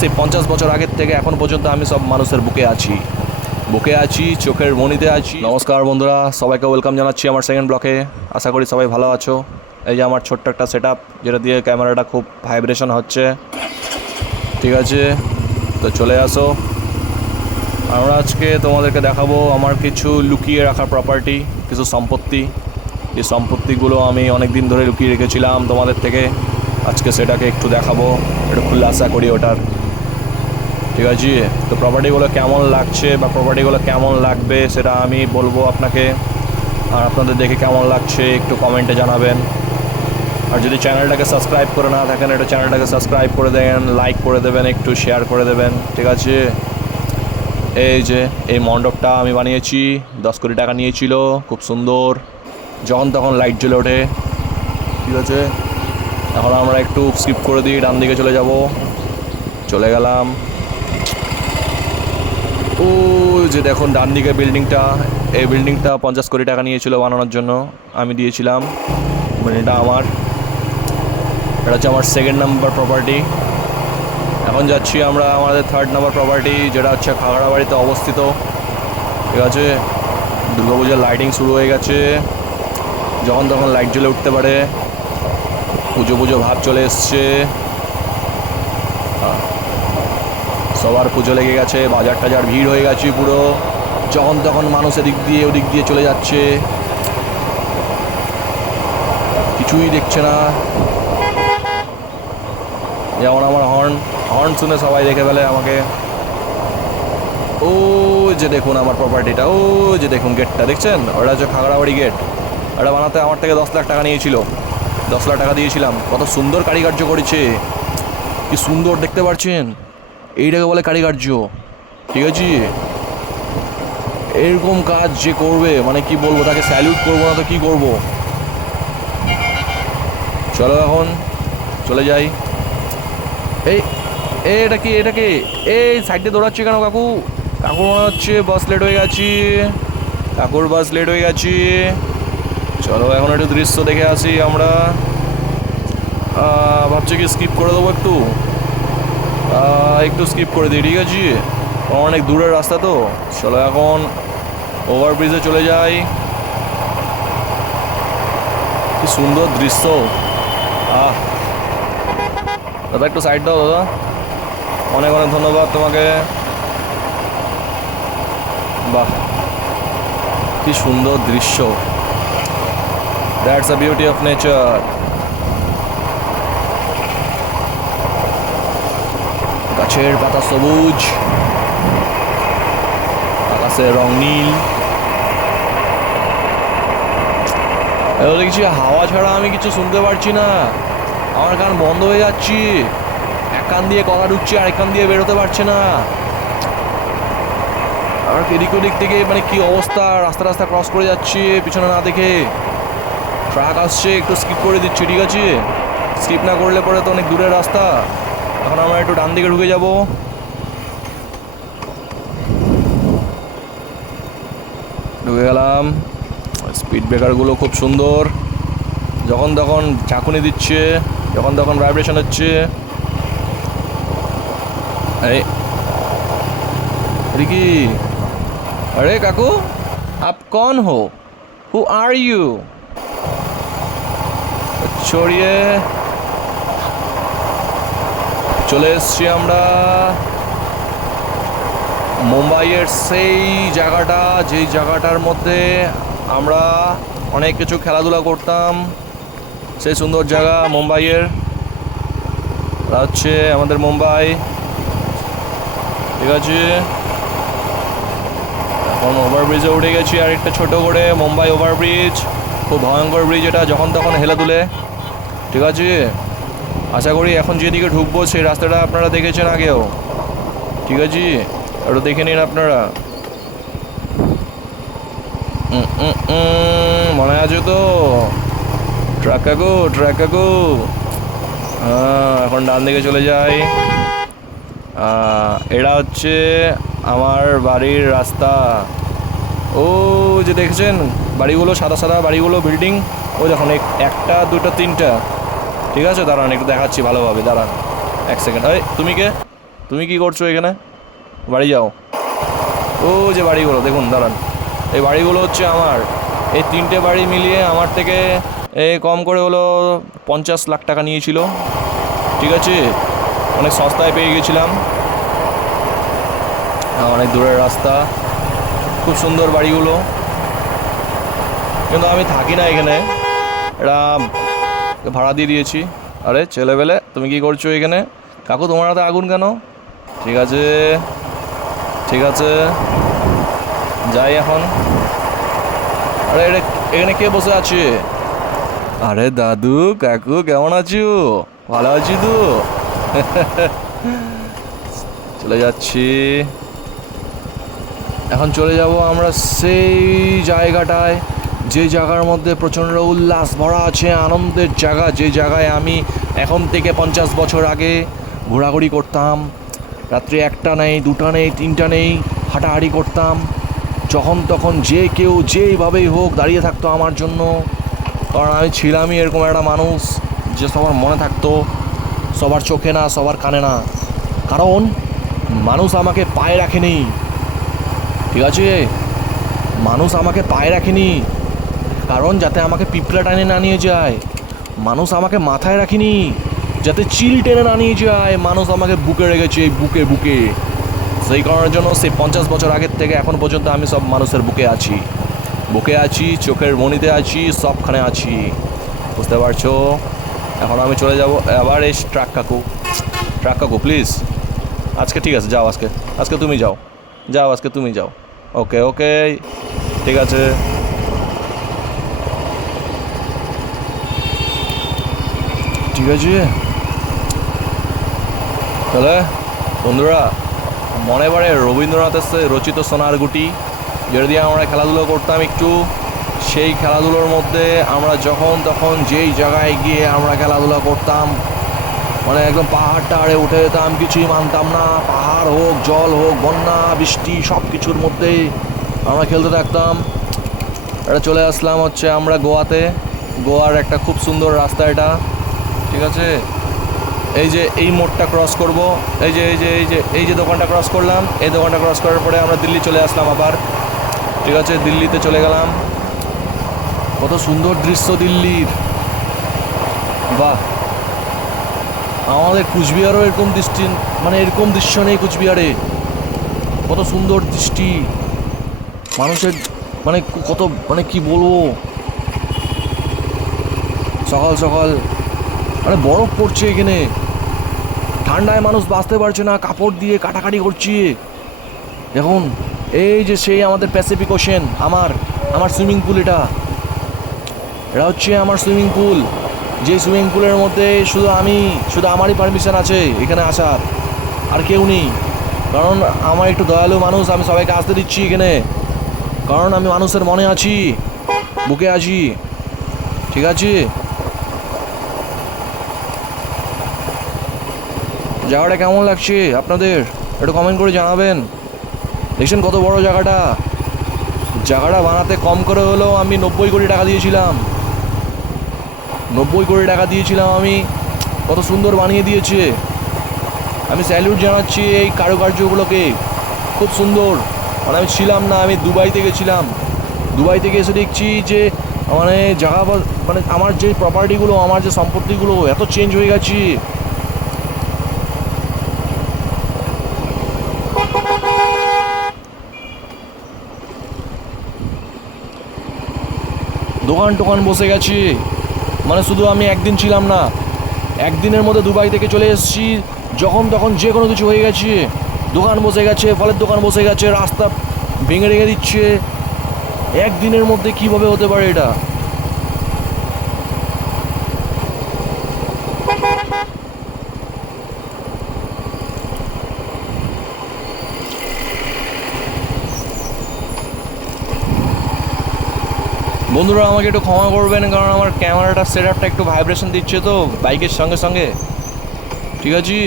সেই 50 বছর আগের থেকে এখন পর্যন্ত আমি সব মানুষের বুকে আছি, চোখের মনিতে আছি। নমস্কার বন্ধুরা, সবাইকে ওয়েলকাম জানাচ্ছি আমার সেকেন্ড ব্লকে। আশা করি সবাই ভালো আছো। এই যে আমার ছোট্ট একটা সেট আপ, যেটা দিয়ে ক্যামেরাটা খুব ভাইব্রেশন হচ্ছে। ঠিক আছে, তো চলে আসো। আমরা আজকে তোমাদেরকে দেখাবো আমার কিছু লুকিয়ে রাখা প্রপার্টি, কিছু সম্পত্তি। এই সম্পত্তিগুলো আমি অনেক দিন ধরে লুকিয়ে রেখেছিলাম তোমাদের থেকে। আজকে সেটাকে একটু দেখাবো, একটু খুলাসা করি ওটার। ঠিক আছে, তো প্রপার্টিগুলো কেমন লাগছে বা প্রপার্টিগুলো কেমন লাগবে সেটা আমি বলবো আপনাকে। আর আপনাদের দেখে কেমন লাগছে একটু কমেন্টে জানাবেন। আর যদি চ্যানেলটাকে সাবস্ক্রাইব করে না থাকেন, একটু চ্যানেলটাকে সাবস্ক্রাইব করে দেবেন, লাইক করে দেবেন, একটু শেয়ার করে দেবেন। ঠিক আছে, এই যে এই মণ্ডপটা আমি বানিয়েছি, 10 কোটি টাকা নিয়েছিল, খুব সুন্দর, যখন তখন লাইট জ্বলে ওঠে। ঠিক আছে, এখন আমরা একটু স্কিপ করে দিই, ডান দিকে চলে গেলাম। ও যে দেখুন ডান দিকে বিল্ডিংটা, এই বিল্ডিংটা 50 কোটি টাকা নিয়েছিল বানানোর জন্য, আমি দিয়েছিলাম। এটা এটা হচ্ছে আমার সেকেন্ড নাম্বার প্রপার্টি। এখন যাচ্ছি আমরা আমাদের থার্ড নাম্বার প্রপার্টি, যেটা হচ্ছে খাগড়াবাড়িতে অবস্থিত। ঠিক আছে, দুর্গাপূজার লাইটিং শুরু হয়ে গেছে, যখন তখন লাইট জ্বলে উঠতে পারে, পুজো ভাব চলে এসছে, সবার পুজো লেগে গেছে, বাজার টাজার ভিড় হয়ে গেছে পুরো, যখন তখন মানুষ এদিক দিয়ে ওদিক দিয়ে চলে যাচ্ছে, কিছুই দেখছে না। যেমন আমার হর্ন শুনে সবাই দেখে ফেলে আমাকে। ও যে দেখুন আমার প্রপার্টিটা, ও যে দেখুন গেটটা দেখছেন, ওটা হচ্ছে খাগড়াবাড়ি গেট। ওটা বানাতে আমার থেকে 10 লাখ টাকা নিয়েছিল, 10 লাখ টাকা দিয়েছিলাম। কত সুন্দর কারিকার্য করেছে, কি সুন্দর দেখতে পাচ্ছেন, এইটাকে বলে কারিকার্য। ঠিক আছে, এরকম কাজ যে করবে মানে কি বলবো, তাকে স্যালুট করবো না তো কি করব। চলো এখন চলে যাই। এটাকে এই সাইডে দৌড়াচ্ছে কেন কাকুর মনে হচ্ছে বাস লেট হয়ে গেছি, কাকুর বাস লেট হয়ে গেছি। চলো এখন একটু দৃশ্য দেখে আসি আমরা। ভাবছি কি স্কিপ করে দেবো, একটু স্কিপ করে দিই। ঠিক আছে, অনেক দূরের রাস্তা তো। চলো এখন ওভারব্রিজে চলে যাই। কি সুন্দর দৃশ্য। দাদা একটু সাইড দাও দাদা, অনেক অনেক ধন্যবাদ তোমাকে। বাহ, কি সুন্দর দৃশ্য। That's the beauty of nature. গাছের পাতা সবুজ, আকাশের রং নীল। দেখছি হাওয়া ছাড়া আমি কিছু শুনতে পারছি না, আমার কান বন্ধ হয়ে যাচ্ছি। এক কান দিয়ে কথা ঢুকছে, আরেক কান দিয়ে বেরোতে পারছে না। আর এদিক ওদিক থেকে মানে কি অবস্থা, রাস্তা ক্রস করে যাচ্ছি পিছনে না দেখে। ট্রাক আসছে, একটু স্কিপ করে দিচ্ছি। ঠিক আছে, স্কিপ না করলে পরে তো অনেক দূরের রাস্তা। এখন আমরা একটু ডান দিকে ঢুকে যাব। ঢুকে গেলাম। স্পিড ব্রেকারগুলো খুব সুন্দর, যখন তখন ঝাঁকুনি দিচ্ছে, যখন তখন ভাইব্রেশন হচ্ছে। কি আরে কাকু, আপ কন হো, হু আর ইউ? ছড়িয়ে চলে এসছি আমরা মুম্বাইয়ের সেই জায়গাটা, যেই জায়গাটার মধ্যে আমরা অনেক কিছু খেলাধুলা করতাম। সেই সুন্দর জায়গা মুম্বাইয়ের, হচ্ছে আমাদের মুম্বাই। ঠিক আছে, এখন ওভারব্রিজে উঠে গেছি, আর একটা ছোটো করে মুম্বাই ওভারব্রিজ, খুব ভয়ঙ্কর ব্রিজ এটা, যখন তখন হেলে দুলে। ঠিক আছে, আশা করি এখন যেদিকে ঢুকবো সেই রাস্তাটা আপনারা দেখেছেন আগেও। ঠিক আছে, একটু দেখে নিন আপনারা। মনে আছে তো? ট্রাক কাকু। হ্যাঁ, এখন ডান দিকে চলে যাই। এটা হচ্ছে আমার বাড়ির রাস্তা। ও যে দেখছেন বাড়িগুলো, সাদা সাদা বাড়িগুলো, বিল্ডিং, ওই দেখুন একটা দুটো তিনটা। ঠিক আছে, দাঁড়ান একটু দেখাচ্ছি ভালোভাবে, দাঁড়ান 1 সেকেন্ড। তুমি কে? তুমি কি করছো এখানে? বাড়ি যাও। ও যে বাড়িগুলো দেখুন, দাঁড়ান, এই বাড়িগুলো হচ্ছে আমার। এই 3টে বাড়ি মিলিয়ে আমার থেকে কম করে হলো 50 লাখ টাকা নিয়েছিল। ঠিক আছে, অনেক সস্তায় পেয়ে গেছিলাম। অনেক দূরের রাস্তা, খুব সুন্দর বাড়িগুলো, কিন্তু আমি থাকি না এখানে, এটা ভাড়া দিয়ে দিয়েছি। আরে ছেলেবেলে, তুমি কি করছো এখানে? কাকু তোমার হাতে আগুন কেন? ঠিক আছে ঠিক আছে, যাই এখন। আরে এটা এখানে কে বসে আছে? আরে দাদু কাকু কেমন আছো? ভালো আছি তো। চলে যাচ্ছি এখন, চলে যাব আমরা সেই জায়গাটায়, যে জায়গার মধ্যে প্রচণ্ড উল্লাস ভরা আছে, আনন্দের জায়গা, যে জায়গায় আমি এখন থেকে 50 বছর আগে ঘোরাঘুরি করতাম। রাত্রি 1টা নেই, 2টা নেই, 3টা নেই, হাঁটাহাঁটি করতাম। যখন তখন যে কেউ যেইভাবেই হোক দাঁড়িয়ে থাকতো আমার জন্য, কারণ আমি ছিলামই এরকম একটা মানুষ যে সবার মনে থাকতো, সবার চোখে না, সবার কানে না। কারণ মানুষ আমাকে পায়ে রাখেনি, ঠিক আছে? মানুষ আমাকে পায়ে রাখেনি কারণ যাতে আমাকে পিঁপড়া টানে না নিয়ে যায়। মানুষ আমাকে মাথায় রাখিনি যাতে চিল টেনে না নিয়ে যায়। মানুষ আমাকে বুকে রেখেছে, বুকে বুকে। সেই কারণের জন্য সেই 50 বছর আগের থেকে এখন পর্যন্ত আমি সব মানুষের বুকে আছি, বুকে আছি, চোখের মনিতে আছি, সবখানে আছি, বুঝতে পারছো? এখন আমি চলে যাব আবার এই ট্রাক কাকু প্লিজ, আজকে ঠিক আছে, যাও, আজকে আজকে তুমি যাও, আজকে তুমি যাও। ওকে ওকে, ঠিক আছে। ঠিক আছে তাহলে বন্ধুরা, মনে পড়ে রবীন্দ্রনাথের রচিত সোনার গুটি, যেটা দিয়ে আমরা খেলাধুলো করতাম একটু। সেই খেলাধুলোর মধ্যে আমরা যখন তখন যেই জায়গায় গিয়ে আমরা খেলাধুলা করতাম, মানে একদম পাহাড় টাহাড়ে উঠে যেতাম, কিছুই মানতাম না। পাহাড় হোক, জল হোক, বন্যা বৃষ্টি, সব কিছুর মধ্যেই আমরা খেলতে থাকতাম। এটা চলে আসলাম হচ্ছে আমরা গোয়াতে। গোয়ার একটা খুব সুন্দর রাস্তা এটা, ঠিক আছে? এই যে এই মোড়টা ক্রস করব, এই যে দোকানটা ক্রস করলাম, এই দোকানটা ক্রস করার পরে আমরা দিল্লি চলে আসলাম আবার, ঠিক আছে? দিল্লিতে চলে গেলাম। কত সুন্দর দৃশ্য দিল্লির, বাহ! আমাদের কুচবিহারও এরকম দৃষ্টি, মানে এরকম দৃশ্য নেই কুচবিহারে। কত সুন্দর দৃষ্টি, মানুষের মানে কত, মানে কি বলবো, সকাল সকাল মানে বরফ পড়ছে এখানে, ঠান্ডায় মানুষ বাঁচতে পারছে না, কাপড় দিয়ে কাটাকাটি করছে। দেখুন, এই যে সেই আমাদের প্যাসিফিক ওশেন, আমার সুইমিং পুল, এটা হচ্ছে আমার সুইমিং পুল। যে সুইমিং পুলের মধ্যে শুধু আমারই পারমিশন আছে এখানে আসার, আর কেউ নেই। কারণ আমার একটু দয়ালু মানুষ, আমি সবাইকে আসতে দিচ্ছি এখানে, কারণ আমি মানুষের মনে আছি, বুকে আছি, ঠিক আছে? জায়গাটা কেমন লাগছে আপনাদের একটু কমেন্ট করে জানাবেন। দেখছেন কত বড় জায়গাটা বানাতে কম করে হলেও আমি 90 কোটি টাকা দিয়েছিলাম। 90 কোটি টাকা দিয়েছিলাম আমি, কত সুন্দর বানিয়ে দিয়েছে। আমি স্যালিউট জানাচ্ছি এই কারুকার্যগুলোকে, খুব সুন্দর। মানে আমি ছিলাম না, আমি দুবাইতে গেছিলাম। দুবাই থেকে এসে দেখছি যে মানে জায়গা, মানে আমার যে প্রপার্টিগুলো, আমার যে সম্পত্তিগুলো এত চেঞ্জ হয়ে গেছে। দোকান টোকান বসে গেছে, মানে শুধু আমি একদিন ছিলাম না, একদিনের মধ্যে দুবাই থেকে চলে এসেছি। যখন তখন যে কোনো কিছু হয়ে গেছে, দোকান বসে গেছে, ফলের দোকান বসে গেছে, রাস্তা ভেঙে রেখে দিচ্ছে। একদিনের মধ্যে কিভাবে হতে পারে এটা? বন্ধুরা আমাকে একটু ক্ষমা করবেন, কারণ আমার ক্যামেরাটা সেট আপটা একটু ভাইব্রেশন দিচ্ছে তো বাইকের সঙ্গে সঙ্গে, ঠিক আছে?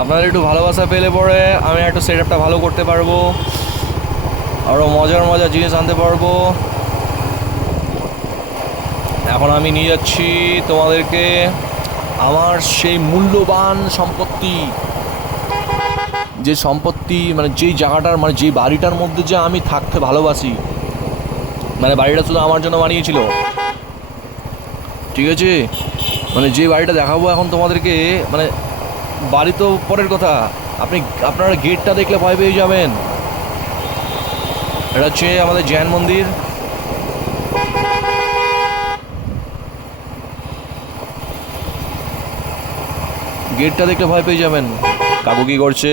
আপনাদের একটু ভালোবাসা পেলে পরে আমি একটু সেট আপটা ভালো করতে পারবো, আরও মজার জিনিস আনতে পারবো। এখন আমি নিয়ে যাচ্ছি তোমাদেরকে আমার সেই মূল্যবান সম্পত্তি, যে সম্পত্তি মানে যেই জায়গাটার মানে যেই বাড়িটার মধ্যে যে আমি থাকতে ভালোবাসি, মানে বাড়িটা শুধু আমার জন্য বানিয়েছিল, ঠিক আছে? মানে যে বাড়িটা দেখাবো এখন তোমাদেরকে, মানে বাড়ি তো পরের কথা, আপনারা গেটটা দেখলে ভয় পেয়ে যাবেন। এটা হচ্ছে আমাদের জৈন মন্দির। গেটটা দেখলে ভয় পেয়ে যাবেন। কাকু কি করছে?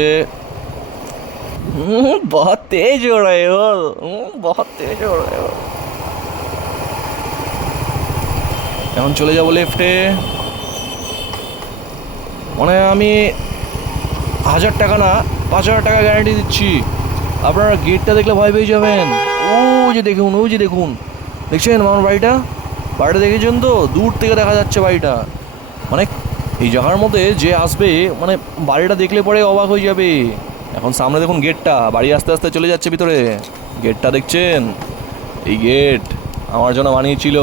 বহুত তেজ हो रहे हो, बहुत तेज हो रहे हो। এখন চলে যাবো লেফটে। মানে আমি 1000 টাকা না 5000 টাকা গ্যারান্টি দিচ্ছি, আপনারা গেটটা দেখলে ভয় পেয়ে যাবেন। ও যে দেখুন, ওই যে দেখুন, দেখছেন আমার বাড়িটা? বাড়িটা দেখেছেন তো? দূর থেকে দেখা যাচ্ছে বাড়িটা। মানে এই জায়গার মধ্যে যে আসবে মানে বাড়িটা দেখলে পরে অবাক হয়ে যাবে। এখন সামনে দেখুন গেটটা, বাড়ি আস্তে আস্তে চলে যাচ্ছে ভিতরে। গেটটা দেখছেন? এই গেট আমার জন্য বানিয়েছিল।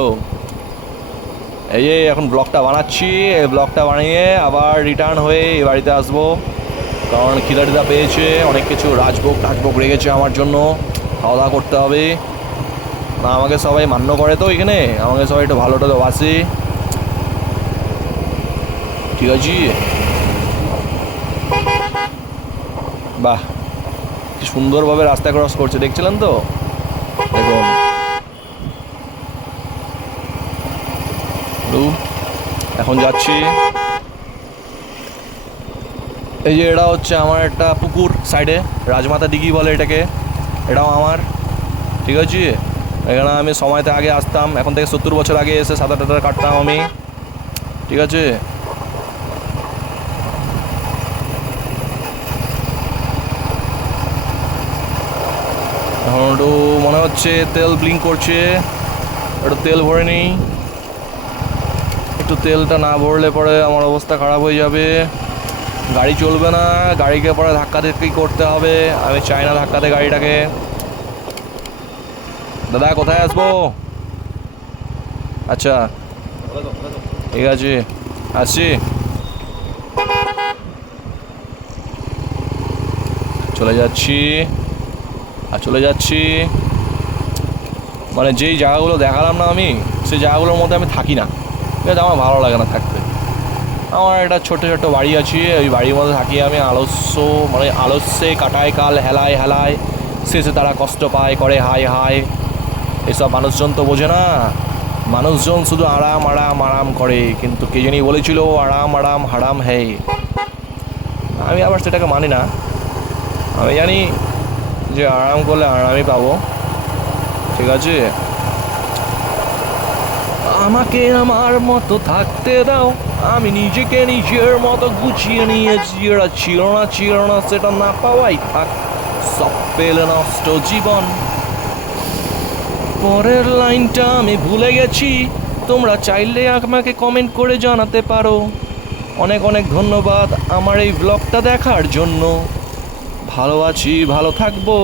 এই যে এখন ব্লকটা বানাচ্ছি, এই ব্লকটা বানিয়ে আবার রিটার্ন হয়ে এই বাড়িতে আসবো, কারণ খিদাটিদা পেয়েছে, অনেক কিছু রাজভোগ রেগেছে আমার জন্য, খাওয়া দাওয়া করতে হবে না। আমাকে সবাই মান্য করে তো এখানে, আমাকে সবাই একটু ভালো টালো বাসে, ঠিক আছে? বাহ, কি সুন্দরভাবে রাস্তা ক্রস করছে, দেখছিলেন তো? দেখুন এখন যাচ্ছি। এই যে এটা হচ্ছে আমার একটা পুকুর সাইডে, রাজমাতা দিঘি বলে এটাকে, এটাও আমার, ঠিক আছে? এখানে আমি সময়তে আগে আসতাম, এখন থেকে 70 বছর আগে এসে সাঁতার টাতার কাটতাম আমি, ঠিক আছে? এখন একটু মনে হচ্ছে তেল ব্লিঙ্ক করছে, একটু তেল ভরে নিই। একটু তেলটা না ভরলে পরে আমার অবস্থা খারাপ হয়ে যাবে, গাড়ি চলবে না, গাড়িকে পরে ধাক্কা ধাক্কি করতে হবে। আমি চাই না ধাক্কাতে গাড়িটাকে। দাদা কোথায় আসবো? আচ্ছা ঠিক আছে, আসছি, চলে যাচ্ছি আর চলে যাচ্ছি। মানে যেই জায়গাগুলো দেখালাম না আমি, সেই জায়গাগুলোর মধ্যে আমি থাকি না, ঠিক আছে? আমার ভালো লাগে না থাকতে। আমার একটা ছোট্ট ছোট্ট বাড়ি আছে, ওই বাড়ির মধ্যে থাকি আমি। আলস্যে কাটায় কাল, হেলায় হেলায়, শেষে তারা কষ্ট পায়, করে হায় হায়। এসব মানুষজন তো বোঝে না, মানুষজন শুধু আরাম আরাম আরাম করে, কিন্তু কে জানি বলেছিল আরাম আরাম হারাম হ্যায়। আমি আবার সেটাকে মানি না, আমি জানি যে আরাম করলে আরামই পাবো, ঠিক আছে? আমাকে আমার মতো থাকতে দাও, আমি নিজেকে নিজের মতো গুছিয়ে নিয়েছি। যেটা ছিল না সেটা না পাওয়াই থাক, সব পেলে নষ্ট জীবন। পরের লাইনটা আমি ভুলে গেছি, তোমরা চাইলে আমাকে কমেন্ট করে জানাতে পারো। অনেক অনেক ধন্যবাদ আমার এই ব্লগটা দেখার জন্য। ভালো আছি, ভালো থাকবো।